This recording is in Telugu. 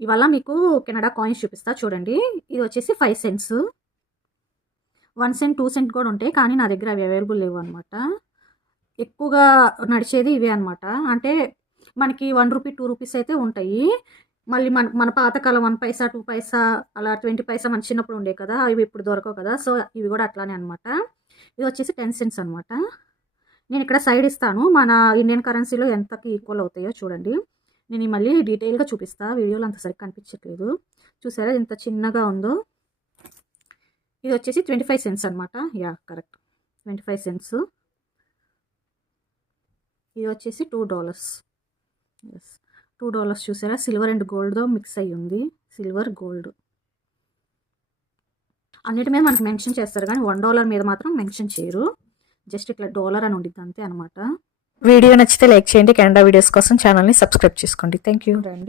ఇవాళ మీకు కెనడా కాయిన్స్ చూపిస్తా చూడండి. ఇది వచ్చేసి 5 సెంట్స్, 1 సెంట్ 2 సెంట్ కూడా ఉంటాయి, కానీ నా దగ్గర అవి అవైలబుల్ లేవు అనమాట. ఎక్కువగా నడిచేది ఇవే అనమాట. అంటే మనకి 1 రూపీ 2 రూపీస్ అయితే ఉంటాయి. మళ్ళీ మన మన పాతకాలం 1 పైసా 2 పైసా అలా 20 పైసా మన చిన్నప్పుడు ఉండే కదా, అవి ఇప్పుడు దొరకవు కదా. సో ఇవి కూడా అట్లానే అనమాట. ఇది వచ్చేసి 10 సెంట్స్ అనమాట. నేను ఇక్కడ సైడ్ ఇస్తాను, మన ఇండియన్ కరెన్సీలో ఎంతకి ఈక్వల్ అవుతాయో చూడండి. నేను మళ్ళీ డీటెయిల్గా చూపిస్తా, వీడియోలో అంత సరిగ్గా కనిపించట్లేదు. చూసారా ఎంత చిన్నగా ఉందో. ఇది వచ్చేసి 25 సెంట్స్ అనమాట. Yeah correct, 25 cents. ఇది వచ్చేసి $2. ఎస్, $2 చూసారా, సిల్వర్ అండ్ గోల్డ్తో మిక్స్ అయ్యి ఉంది. సిల్వర్ గోల్డ్ అన్నిటి మీద మనకు మెన్షన్ చేస్తారు, కానీ $1 మీద మాత్రం మెన్షన్ చేయరు. జస్ట్ ఇట్లా డాలర్ అని ఉండిద్ది అంతే అనమాట. వీడియో నచ్చితే లైక్ చేయండి. కెనడా వీడియోస్ కోసం ఛానల్ని సబ్స్క్రైబ్ చేసుకోండి. Thank you.